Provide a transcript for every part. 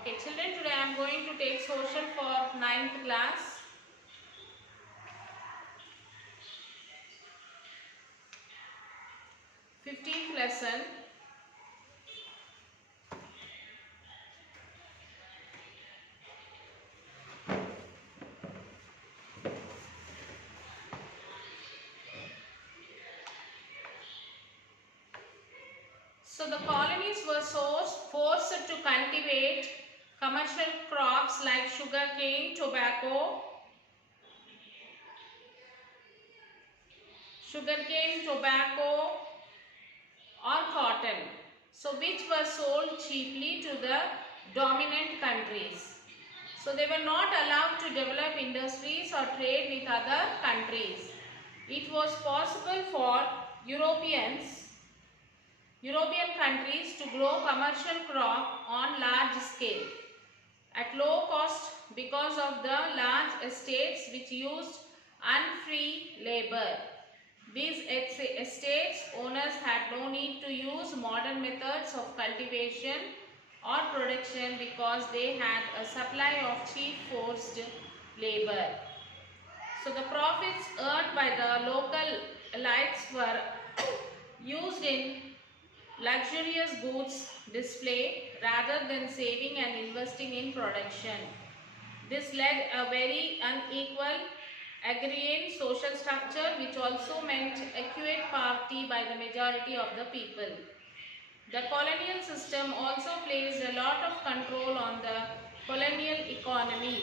Okay, children, today I am going to take social for ninth class. Fifteenth lesson. So the colonies were forced to cultivate commercial crops like sugarcane, tobacco, or cotton, so which were sold cheaply to the dominant countries. So they were not allowed to develop industries or trade with other countries. It was possible for European countries to grow commercial crop on large scale at low cost because of the large estates which used unfree labor. These estates owners had no need to use modern methods of cultivation or production because they had a supply of cheap forced labor. So the profits earned by the local elites were used in luxurious goods display rather than saving and investing in production. This led a very unequal agrarian social structure which also meant acute poverty by the majority of the people. The colonial system also placed a lot of control on the colonial economy.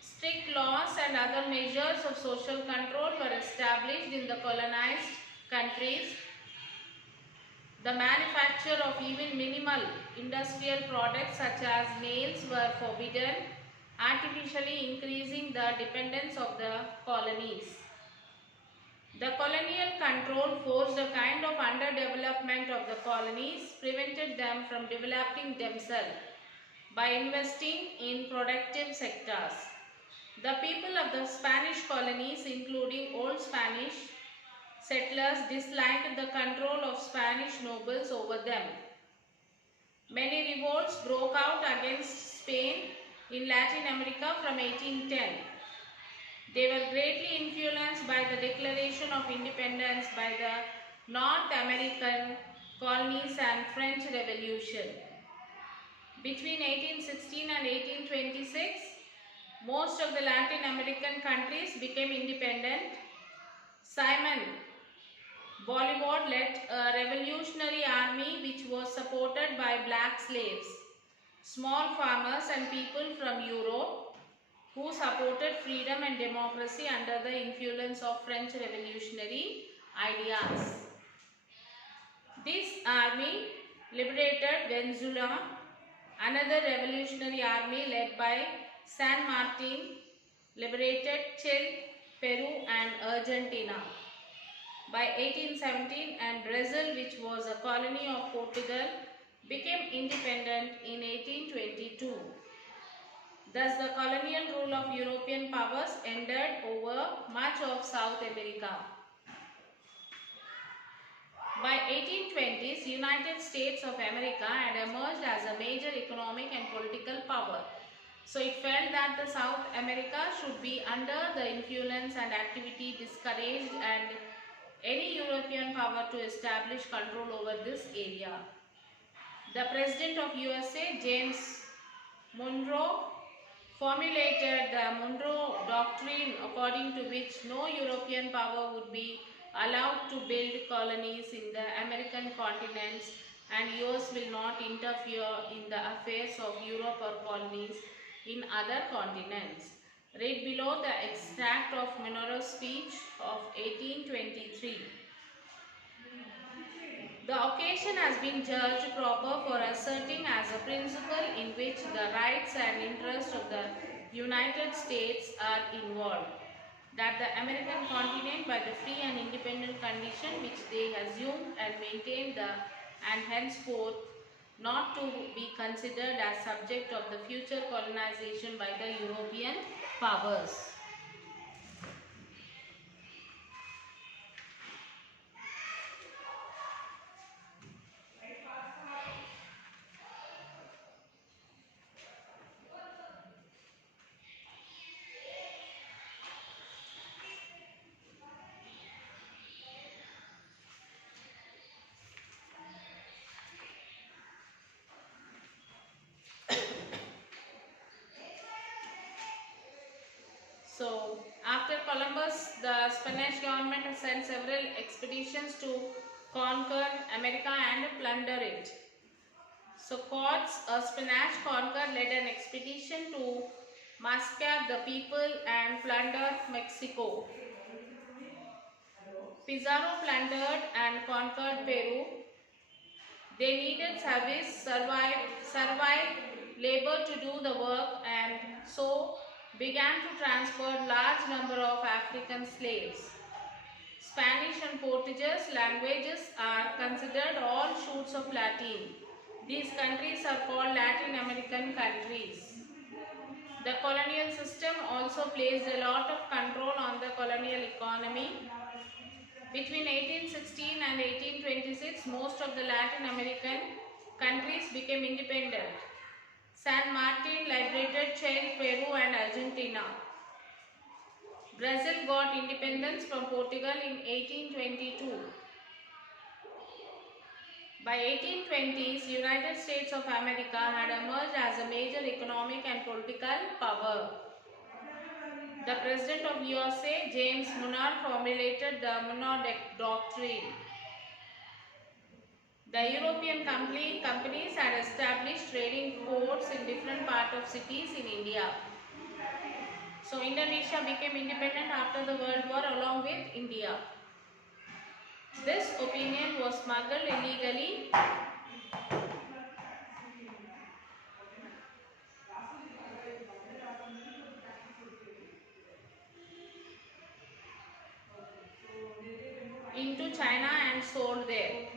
Strict laws and other measures of social control were established in the colonized countries. The manufacture of even minimal industrial products such as nails were forbidden, artificially increasing the dependence of the colonies. The colonial control forced a kind of underdevelopment of the colonies, prevented them from developing themselves by investing in productive sectors. The people of the Spanish colonies, including Old Spanish settlers, disliked the control of Spanish nobles over them. Many revolts broke out against Spain in Latin America from 1810. They were greatly influenced by the Declaration of Independence by the North American colonies and French Revolution. Between 1816 and 1826, most of the Latin American countries became independent. Simon Bolivar led a revolutionary army which was supported by black slaves, small farmers and people from Europe who supported freedom and democracy under the influence of French revolutionary ideas. This army liberated Venezuela. Another revolutionary army led by San Martin liberated Chile, Peru and Argentina. By 1817, and Brazil, which was a colony of Portugal, became independent in 1822. Thus, the colonial rule of European powers ended over much of South America. By 1820s, United States of America had emerged as a major economic and political power. So it felt that the South America should be under the influence and activity discouraged and any European power to establish control over this area. The President of USA, James Monroe, formulated the Monroe Doctrine, according to which no European power would be allowed to build colonies in the American continents and US will not interfere in the affairs of Europe or colonies in other continents. Read below the extract of Monroe's speech of 1823. The occasion has been judged proper for asserting as a principle in which the rights and interests of the United States are involved, that the American continent by the free and independent condition which they assumed and maintained and henceforth not to be considered as subject of the future colonization by the European powers. So, after Columbus, the Spanish government sent several expeditions to conquer America and plunder it. So, Cortes, a Spanish conqueror, led an expedition to massacre the people and plunder Mexico. Pizarro plundered and conquered Peru. They needed servile labor to do the work, and so began to transport large number of African slaves. Spanish and Portuguese languages are considered all shoots of Latin. These countries are called Latin American countries. The colonial system also placed a lot of control on the colonial economy. Between 1816 and 1826, most of the Latin American countries became independent. San Martin liberated Chile, Peru and Argentina. Brazil got independence from Portugal in 1822. By 1820s, United States of America had emerged as a major economic and political power. The President of USA, James Monroe, formulated the Monroe Doctrine. The European companies had established trading ports in different parts of cities in India. So Indonesia became independent after the World War along with India. This opinion was smuggled illegally into China and sold there.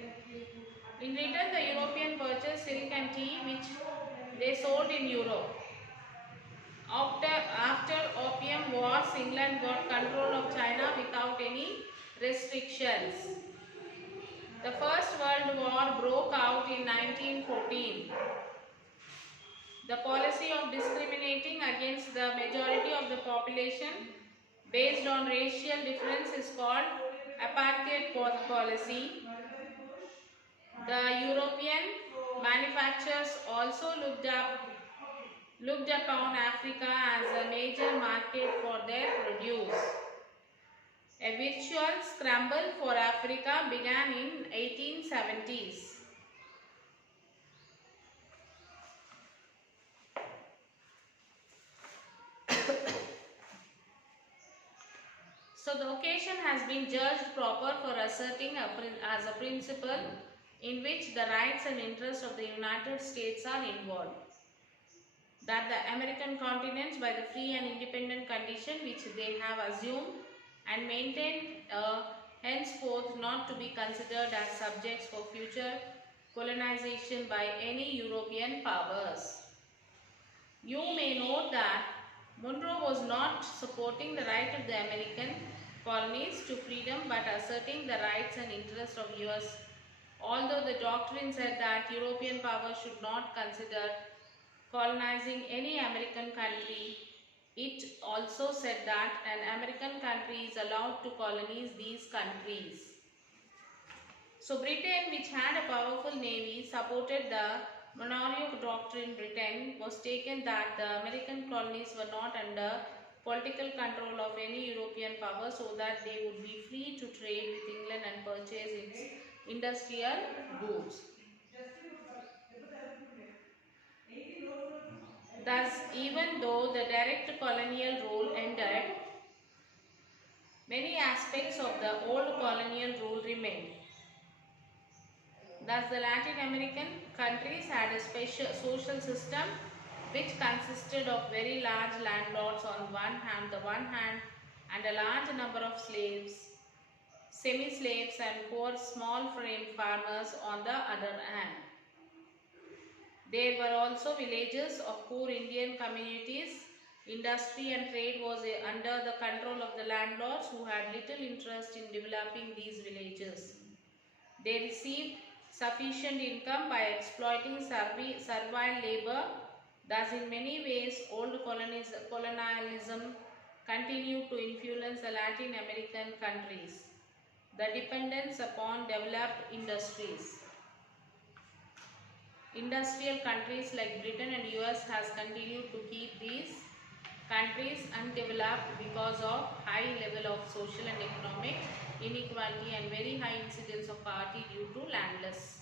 In return, the European purchased silk and tea, which they sold in Europe. After Opium Wars, England got control of China without any restrictions. The First World War broke out in 1914. The policy of discriminating against the majority of the population based on racial difference is called apartheid policy. The European manufacturers also looked upon Africa as a major market for their produce. A virtual scramble for Africa began in 1870s. So the occasion has been judged proper for asserting as a principle in which the rights and interests of the United States are involved. That the American continents, by the free and independent condition which they have assumed and maintained, henceforth not to be considered as subjects for future colonization by any European powers. You may note that Monroe was not supporting the right of the American colonies to freedom but asserting the rights and interests of US. Although the doctrine said that European powers should not consider colonizing any American country, it also said that an American country is allowed to colonize these countries. So Britain, which had a powerful navy, supported the Monroe Doctrine. Britain was taken that the American colonies were not under political control of any European power, so that they would be free to trade with England and purchase its industrial goods. Thus, even though the direct colonial rule ended, many aspects of the old colonial rule remained. Thus, the Latin American countries had a special social system which consisted of very large landlords on the one hand, and a large number of slaves, semi-slaves and poor small frame farmers on the other hand. There were also villages of poor Indian communities. Industry and trade was under the control of the landlords, who had little interest in developing these villages. They received sufficient income by exploiting servile labor. Thus, in many ways, old colonialism continued to influence the Latin American countries. The dependence upon developed industries. Industrial countries like Britain and US has continued to keep these countries undeveloped because of high level of social and economic inequality and very high incidence of poverty due to landless.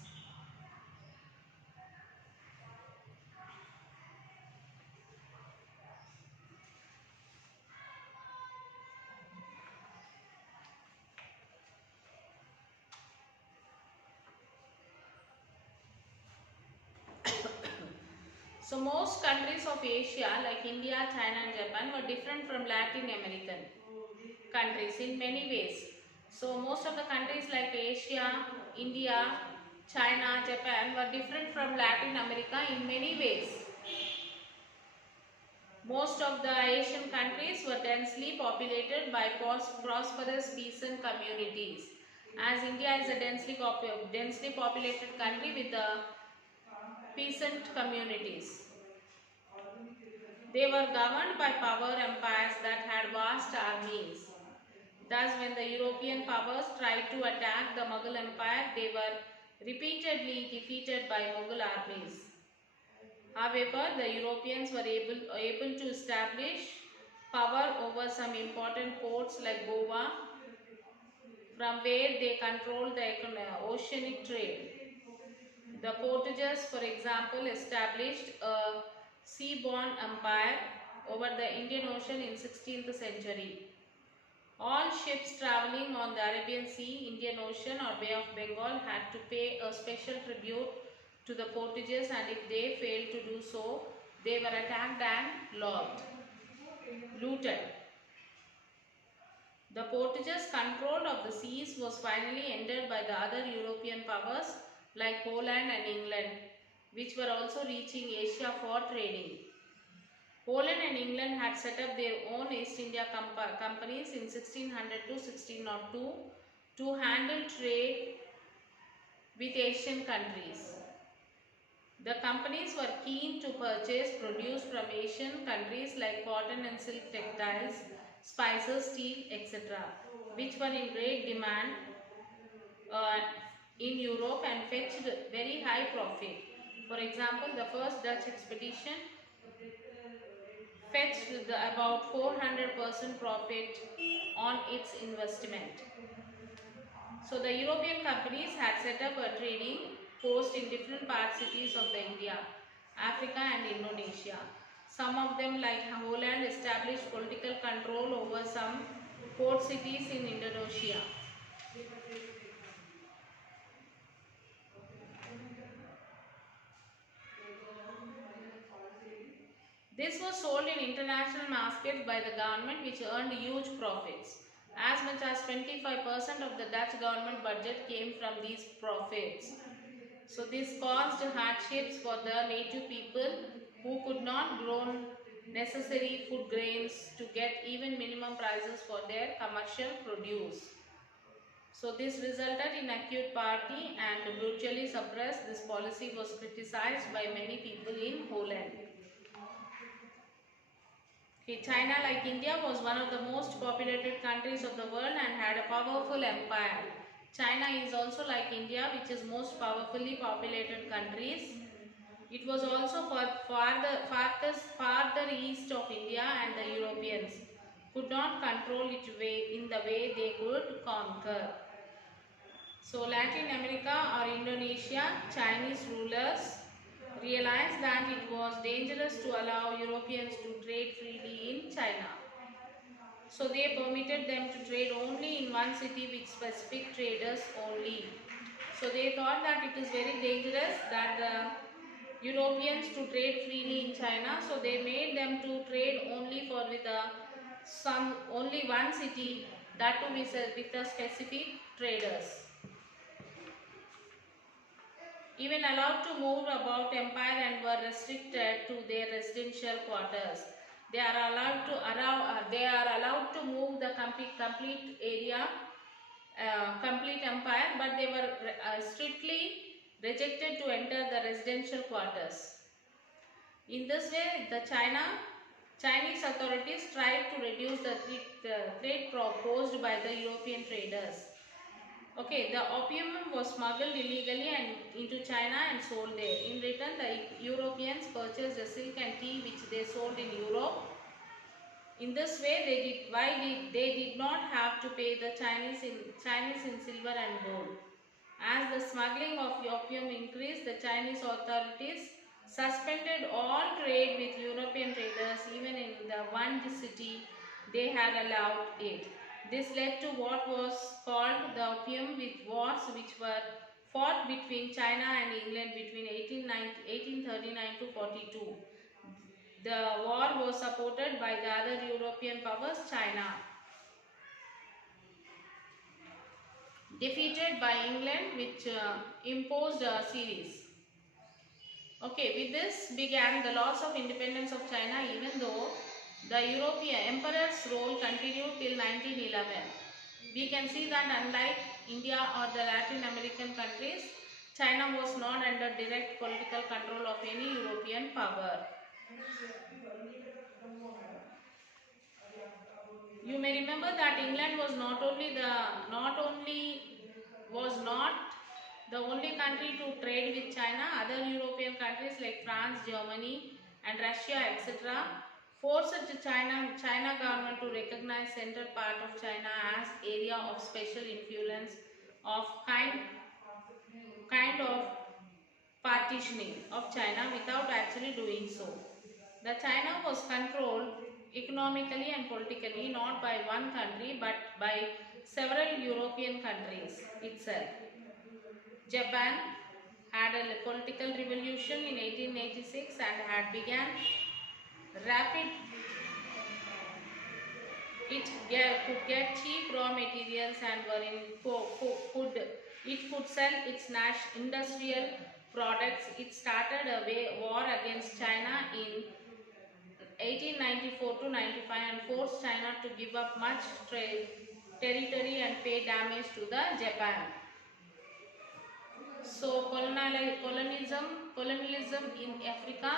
So most countries of Asia like India, China and Japan were different from Latin American countries in many ways. So most of the countries like Asia, India, China, Japan were different from Latin America in many ways. Most of the Asian countries were densely populated by prosperous peasant communities. As India is a densely populated country with the peasant communities. They were governed by power empires that had vast armies. Thus, when the European powers tried to attack the Mughal Empire, they were repeatedly defeated by Mughal armies. However, the Europeans were able to establish power over some important ports like Goa, from where they controlled the oceanic trade. The Portuguese, for example, established a seaborne empire over the Indian Ocean in 16th century. All ships traveling on the Arabian Sea, Indian Ocean or Bay of Bengal had to pay a special tribute to the Portuguese, and if they failed to do so, they were attacked and looted. The Portuguese control of the seas was finally ended by the other European powers like Holland and England, which were also reaching Asia for trading. Poland and England had set up their own East India companies in 1600 to 1602 to handle trade with Asian countries. The companies were keen to purchase produce from Asian countries like cotton and silk textiles, spices, steel, etc., which were in great demand in Europe and fetched very high profit. For example, the first Dutch expedition fetched about 400% profit on its investment. So the European companies had set up a trading post in different cities of the India, Africa and Indonesia. Some of them like Holland established political control over some port cities in Indonesia. This was sold in international markets by the government, which earned huge profits. As much as 25% of the Dutch government budget came from these profits. So this caused hardships for the native people who could not grow necessary food grains to get even minimum prices for their commercial produce. So this resulted in acute poverty and brutally suppressed. This policy was criticized by many people in Holland. Okay, China, like India, was one of the most populated countries of the world and had a powerful empire. China is also like India, which is most powerfully populated countries. It was also farther east of India, and the Europeans could not control it in the way they could conquer. So Latin America or Indonesia, Chinese rulers realized that it was dangerous to allow Europeans to trade freely in China. So they permitted them to trade only in one city with specific traders only. So they thought that it is very dangerous that the Europeans to trade freely in China. So they made them to trade only only one city, that too with the specific traders. Even allowed to move about empire and were restricted to their residential quarters. They are allowed to move the complete area, complete empire, but they were strictly rejected to enter the residential quarters. In this way, the Chinese authorities tried to reduce the trade posed by the European traders. Okay, the opium was smuggled illegally and into China and sold there. In return, the Europeans purchased the silk and tea which they sold in Europe. In this way, they did not have to pay the Chinese in silver and gold. As the smuggling of opium increased, the Chinese authorities suspended all trade with European traders, even in the one city they had allowed it. This led to what was called the Opium Wars, which were fought between China and England between 1839 to 42. The war was supported by the other European powers, China, defeated by England, which imposed a series. Okay, with this began the loss of independence of China, even though the European emperor's role continued till 1911. We can see that unlike India or the Latin American countries, China was not under direct political control of any European power. You may remember that England was not the only country to trade with China. Other European countries like France, Germany and Russia, etc. forced the China government to recognize central part of China as area of special influence of kind of partitioning of China without actually doing so. The China was controlled economically and politically not by one country but by several European countries itself. Japan had a political revolution in 1886 and had began rapid. Could get cheap raw materials and could sell its industrial products. It started a war against China in 1894 to 95 and forced China to give up much territory and pay damage to the Japan. So colonialism in Africa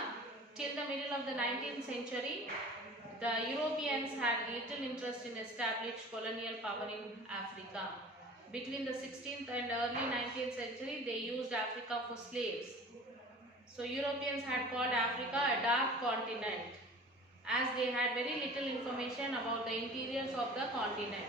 till the middle of the 19th century, the Europeans had little interest in established colonial power in Africa. Between the 16th and early 19th century, they used Africa for slaves. So Europeans had called Africa a dark continent, as they had very little information about the interiors of the continent.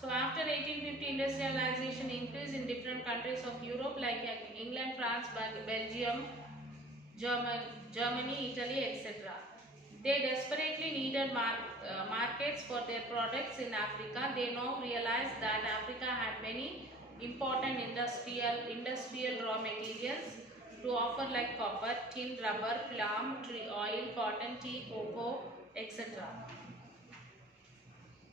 So after 1850, industrialization increased in different countries of Europe like England, France, Belgium, Germany, Italy, etc. They desperately needed markets for their products in Africa. They now realized that Africa had many important industrial raw materials to offer like copper, tin, rubber, palm tree oil, cotton, tea, cocoa, etc.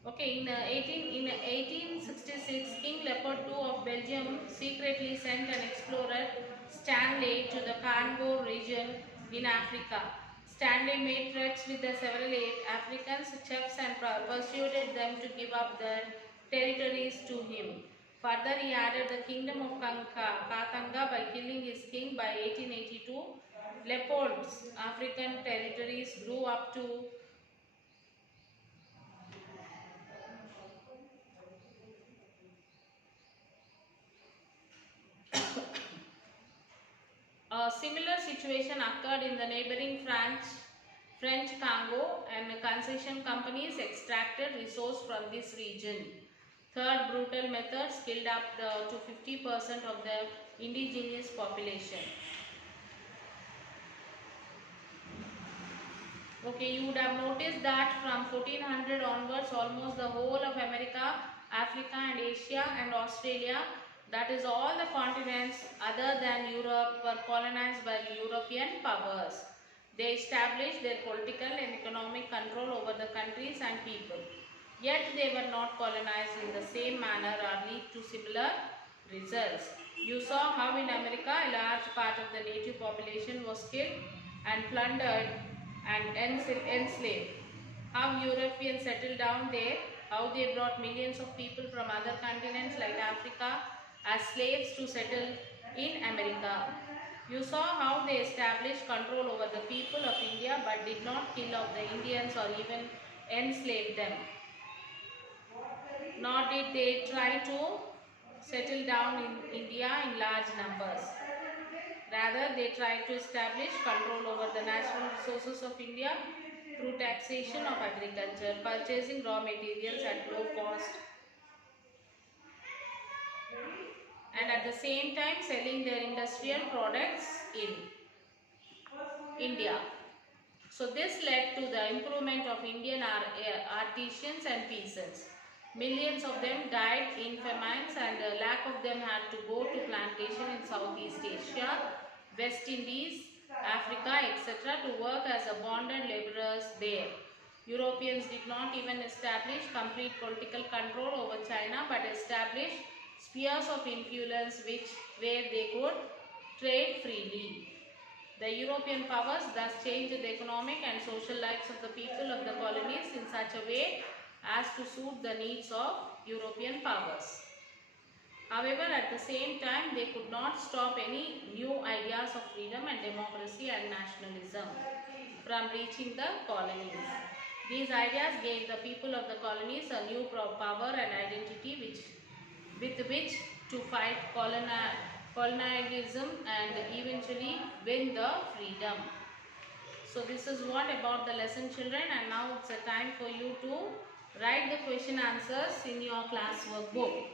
Okay, in 1866, King Leopold II of Belgium secretly sent an explorer, Stanley, to the Congo region in Africa. Stanley made threats with the several African chiefs and persuaded them to give up their territories to him. Further, he added the kingdom of Katanga by killing his king by 1882. Leopold's African territories grew up to a similar situation occurred in the neighboring French Congo, and concession companies extracted resource from this region. Third, brutal methods killed up to 50% of the indigenous population. Okay, you would have noticed that from 1400 onwards, almost the whole of America, Africa and Asia and Australia, that is all the continents other than Europe, were colonized by the European powers. They established their political and economic control over the countries and people. Yet they were not colonized in the same manner or lead to similar results. You saw how in America a large part of the native population was killed and plundered and enslaved. How Europeans settled down there, how they brought millions of people from other continents like Africa as slaves to settle in America. You saw how they established control over the people of India but did not kill off the Indians or even enslave them. Nor did they try to settle down in India in large numbers. Rather, they tried to establish control over the natural resources of India through taxation of agriculture, purchasing raw materials at low cost, and at the same time selling their industrial products in India. So this led to the improvement of Indian artisans and peasants. Millions of them died in famines, and a lakh of them had to go to plantation in Southeast Asia, West Indies, Africa, etc. to work as a bonded laborers there. Europeans did not even establish complete political control over China, but established spheres of influence where they could trade freely. The European powers thus changed the economic and social lives of the people of the colonies in such a way as to suit the needs of European powers. However, at the same time, they could not stop any new ideas of freedom and democracy and nationalism from reaching the colonies. These ideas gave the people of the colonies a new power and identity with which to fight colonialism and eventually win the freedom. So this is what about the lesson, children, and now it's a time for you to write the question answers in your class workbook.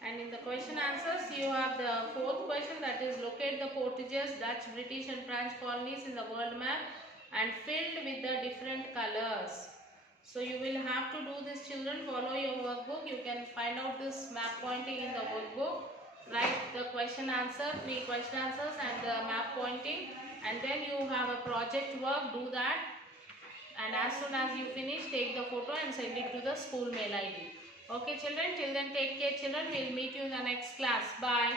And in the question answers, you have the fourth question, that is locate the Portuguese, Dutch, British and French colonies in the world map and filled with the different colors. So you will have to do this, children. Follow your workbook. You can find out this map pointing in the workbook. Write the question answer, 3 question answers and the map pointing, and then you have a project work. Do that, and as soon as you finish, take the photo and send it to the school mail ID. Okay children, till then take care children. We'll meet you in the next class. Bye.